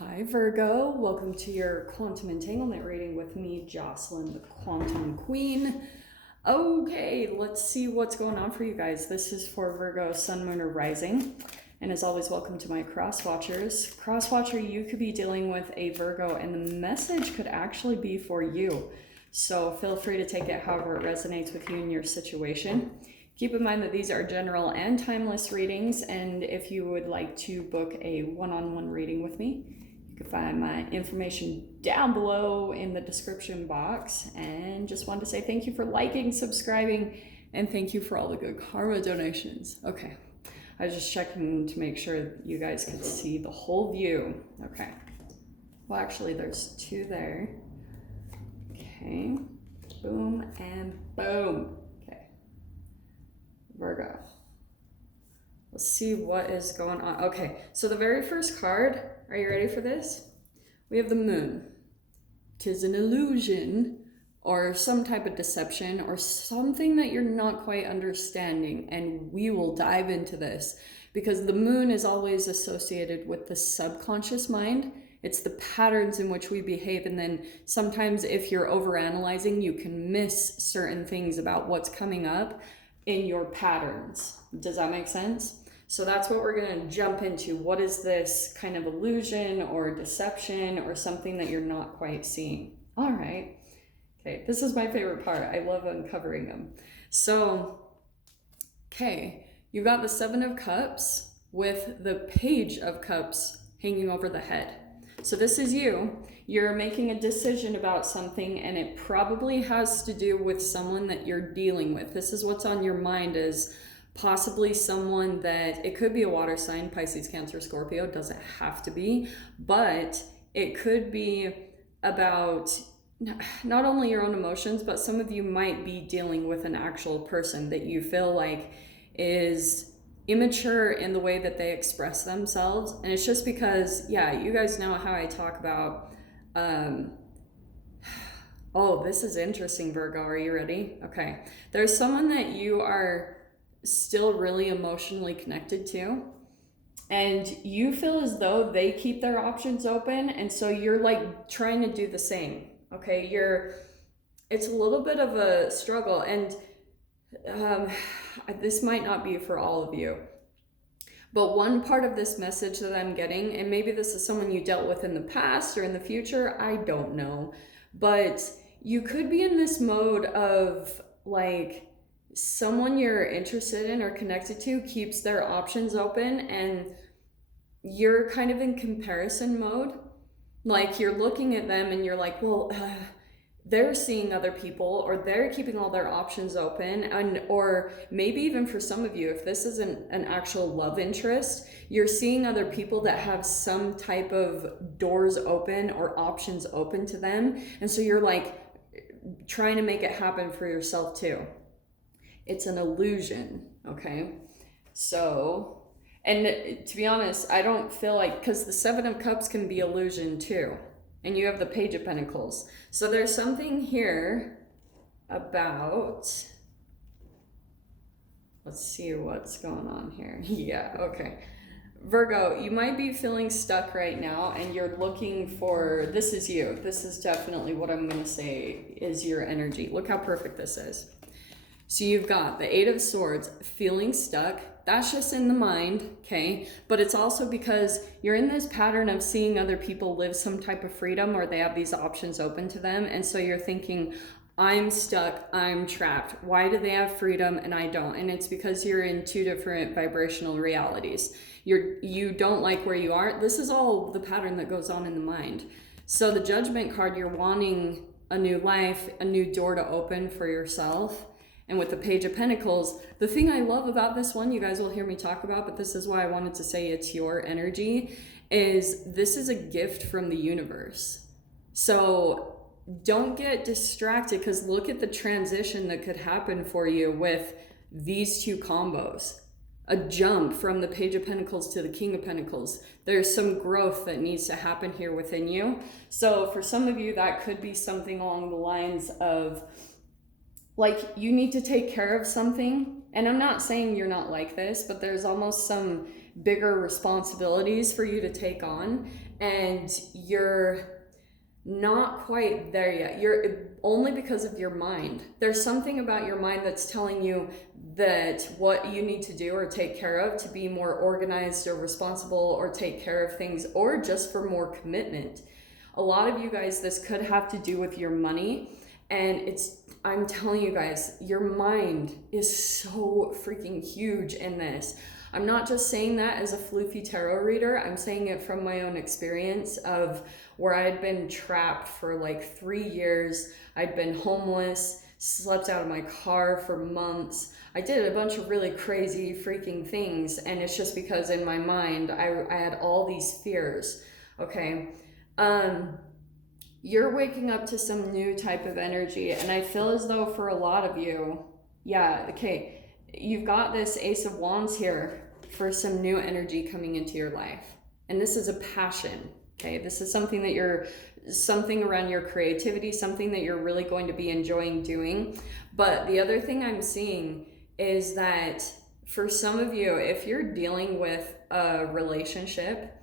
Hi Virgo, welcome to your quantum entanglement reading with me, Jocelyn, the quantum queen. Okay, let's see what's going on for you guys. This is for Virgo, sun, moon, or rising. And as always, welcome to my cross watchers. Cross watcher, you could be dealing with a Virgo and the message could actually be for you. So feel free to take it however it resonates with you in your situation. Keep in mind that these are general and timeless readings, and if you would like to book a one-on-one reading with me, you can find my information down below in the description box. And just wanted to say thank you for liking, subscribing, and thank you for all the good karma donations. Okay, I was just checking to make sure you guys could see the whole view. Okay, well actually there's two there. Okay, boom and boom. Virgo. Let's see what is going on. Okay, so the very first card, are you ready for this? We have the moon. 'Tis an illusion or some type of deception or something that you're not quite understanding, and we will dive into this because the moon is always associated with the subconscious mind. It's the patterns in which we behave, and then sometimes if you're overanalyzing, you can miss certain things about what's coming up in your patterns. Does that make sense? So that's what we're going to jump into. What is this kind of illusion or deception or something that you're not quite seeing? All right. Okay, this is my favorite part. I love uncovering them. So, okay, you've got the Seven of Cups with the Page of Cups hanging over the head. So this is you. You're making a decision about something, and it probably has to do with someone that you're dealing with. This is what's on your mind, is possibly someone that, it could be a water sign, Pisces, Cancer, Scorpio, it doesn't have to be, but it could be about not only your own emotions, but some of you might be dealing with an actual person that you feel like is immature in the way that they express themselves. And it's just because, yeah, you guys know how I talk about, oh, this is interesting, Virgo. Are you ready? Okay. There's someone that you are still really emotionally connected to, and you feel as though they keep their options open, and so you're like trying to do the same. Okay, it's a little bit of a struggle, and this might not be for all of you, but one part of this message that I'm getting, and maybe this is someone you dealt with in the past or in the future, I don't know, but you could be in this mode of like someone you're interested in or connected to keeps their options open, and you're kind of in comparison mode. Like you're looking at them and you're like, well, they're seeing other people, or they're keeping all their options open, and or maybe even for some of you, if this isn't an actual love interest, you're seeing other people that have some type of doors open or options open to them, and so you're like trying to make it happen for yourself too. It's an illusion, okay? So, and to be honest, I don't feel like, because the Seven of Cups can be illusion too. And you have the Page of Pentacles. So there's something here about, let's see what's going on here. Yeah, okay. Virgo, you might be feeling stuck right now, and you're looking for, this is you. This is definitely what I'm going to say is your energy. Look how perfect this is. So you've got the Eight of Swords, feeling stuck. That's just in the mind, okay? But it's also because you're in this pattern of seeing other people live some type of freedom, or they have these options open to them. And so you're thinking, I'm stuck, I'm trapped. Why do they have freedom and I don't? And it's because you're in two different vibrational realities. You don't like where you are. This is all the pattern that goes on in the mind. So the Judgment card, you're wanting a new life, a new door to open for yourself. And with the Page of Pentacles, the thing I love about this one, you guys will hear me talk about, but this is why I wanted to say it's your energy, is this is a gift from the universe. So don't get distracted, because look at the transition that could happen for you with these two combos. A jump from the Page of Pentacles to the King of Pentacles. There's some growth that needs to happen here within you. So for some of you, that could be something along the lines of, like, you need to take care of something. And I'm not saying you're not like this, but there's almost some bigger responsibilities for you to take on. and you're not quite there yet. You're only because of your mind. There's something about your mind that's telling you that what you need to do or take care of to be more organized or responsible or take care of things, or just for more commitment. A lot of you guys, this could have to do with your money, and I'm telling you guys, your mind is so freaking huge in this. I'm not just saying that as a floofy tarot reader. I'm saying it from my own experience of where I had been trapped for like 3 years. I'd been homeless, slept out of my car for months. I did a bunch of really crazy freaking things, and it's just because in my mind I had all these fears. Okay. You're waking up to some new type of energy, and I feel as though for a lot of you, yeah, okay, you've got this Ace of Wands here for some new energy coming into your life. And this is a passion, okay? This is something that something around your creativity, something that you're really going to be enjoying doing. But the other thing I'm seeing is that for some of you, if you're dealing with a relationship,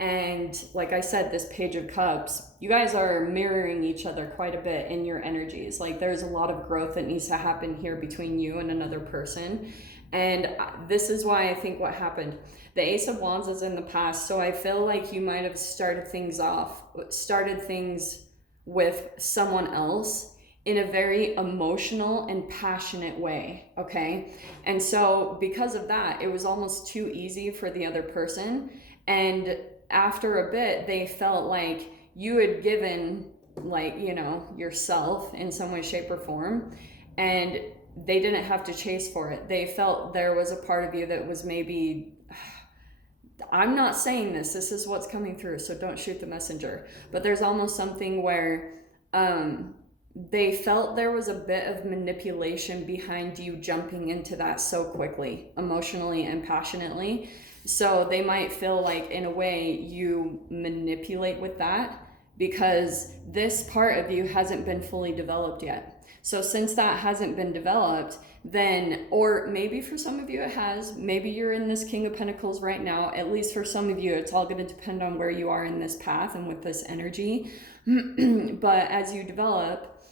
and like I said, this Page of Cups, you guys are mirroring each other quite a bit in your energies. Like there's a lot of growth that needs to happen here between you and another person. And this is why I think what happened. The Ace of Wands is in the past, so I feel like you might have started things with someone else in a very emotional and passionate way, okay? And so because of that, it was almost too easy for the other person. And after a bit, they felt like you had given, like, you know, yourself in some way, shape, or form, and they didn't have to chase for it. They felt there was a part of you that was maybe, I'm not saying this is what's coming through, so don't shoot the messenger, but there's almost something where they felt there was a bit of manipulation behind you jumping into that so quickly, emotionally and passionately. So they might feel like, in a way, you manipulate with that because this part of you hasn't been fully developed yet. So since that hasn't been developed, then, or maybe for some of you it has, maybe you're in this King of Pentacles right now, at least for some of you, it's all going to depend on where you are in this path and with this energy. But as you develop,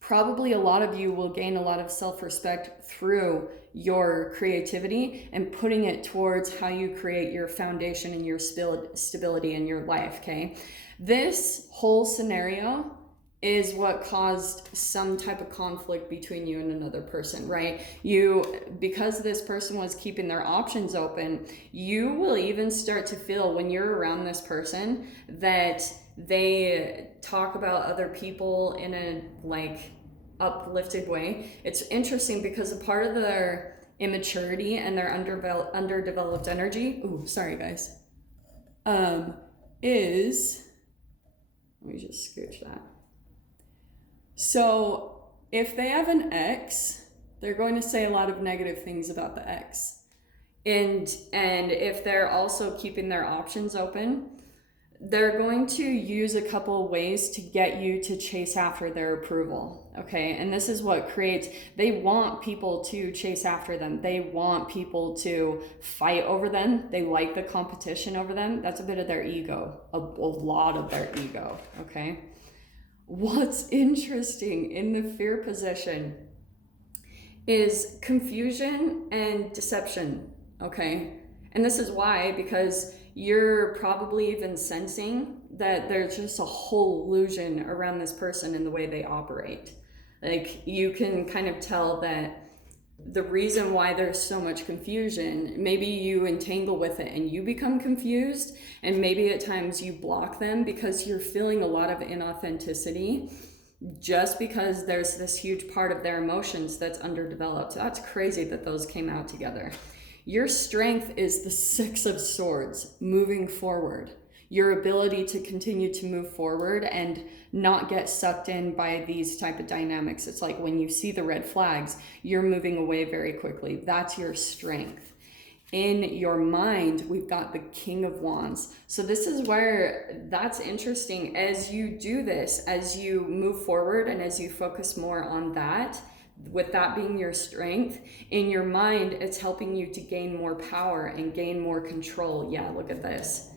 probably a lot of you will gain a lot of self-respect through your creativity and putting it towards how you create your foundation and your stability in your life, okay? This whole scenario is what caused some type of conflict between you and another person, right? Because this person was keeping their options open, you will even start to feel when you're around this person that they talk about other people in a like uplifted way. It's interesting because a part of their immaturity and their underdeveloped energy, ooh, sorry guys, is, let me just scooch that. So if they have an ex, they're going to say a lot of negative things about the ex. And if they're also keeping their options open, they're going to use a couple of ways to get you to chase after their approval, okay? And this is what creates, they want people to chase after them. They want people to fight over them. They like the competition over them. That's a bit of their ego, a lot of their ego, okay? What's interesting in the fear position is confusion and deception, okay? And this is why, because you're probably even sensing that there's just a whole illusion around this person and the way they operate. Like you can kind of tell that the reason why there's so much confusion, maybe you entangle with it and you become confused, and maybe at times you block them because you're feeling a lot of inauthenticity just because there's this huge part of their emotions that's underdeveloped. That's crazy that those came out together. Your strength is the Six of Swords, moving forward. Your ability to continue to move forward and not get sucked in by these type of dynamics. It's like when you see the red flags, you're moving away very quickly. That's your strength. In your mind, we've got the King of Wands. So this is where that's interesting. As you do this, as you move forward and as you focus more on that, with that being your strength, in your mind, it's helping you to gain more power and gain more control. Yeah, look at this.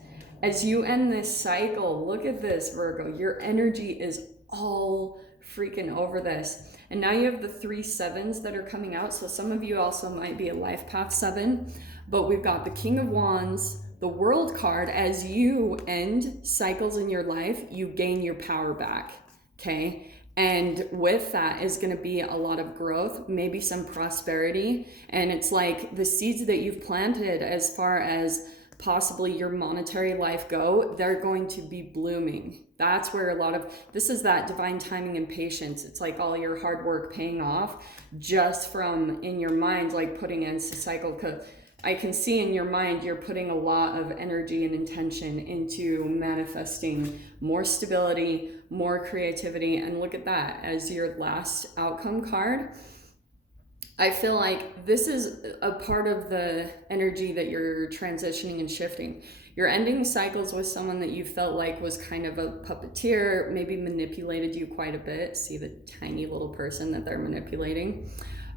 As you end this cycle, look at this, Virgo. Your energy is all freaking over this. And now you have the 3 sevens that are coming out. So some of you also might be a life path 7. But we've got the King of Wands, the World card. As you end cycles in your life, you gain your power back. Okay? And with that is going to be a lot of growth, maybe some prosperity. And it's like the seeds that you've planted as far as possibly your monetary life go, they're going to be blooming. That's where a lot of this is, that divine timing and patience. It's like all your hard work paying off just from in your mind, like putting ends to cycle. Because I can see in your mind you're putting a lot of energy and intention into manifesting more stability, more creativity. And look at that as your last outcome card. I feel like this is a part of the energy that you're transitioning and shifting. You're ending cycles with someone that you felt like was kind of a puppeteer, maybe manipulated you quite a bit. See the tiny little person that they're manipulating.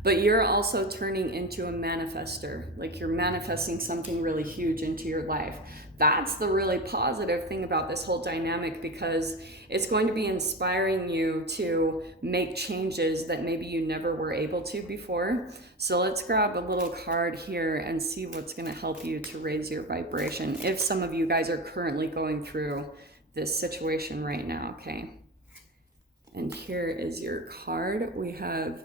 But you're also turning into a manifester. Like you're manifesting something really huge into your life. That's the really positive thing about this whole dynamic, because it's going to be inspiring you to make changes that maybe you never were able to before. So let's grab a little card here and see what's going to help you to raise your vibration if some of you guys are currently going through this situation right now, okay? And here is your card. We have,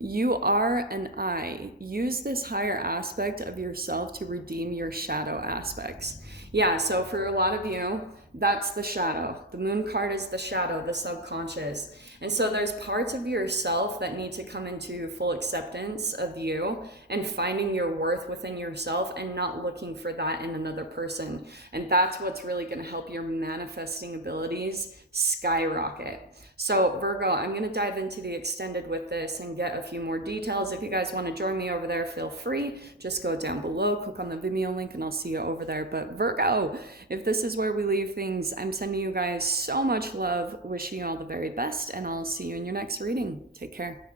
you are an I. Use this higher aspect of yourself to redeem your shadow aspects. Yeah, so for a lot of you, that's the shadow. The moon card is the shadow, the subconscious. And so there's parts of yourself that need to come into full acceptance of you and finding your worth within yourself and not looking for that in another person. And that's what's really going to help your manifesting abilities skyrocket. So Virgo, I'm going to dive into the extended with this and get a few more details. If you guys want to join me over there, feel free. Just go down below, click on the Vimeo link, and I'll see you over there. But Virgo, if this is where we leave things, I'm sending you guys so much love, wishing you all the very best, and I'll see you in your next reading. Take care.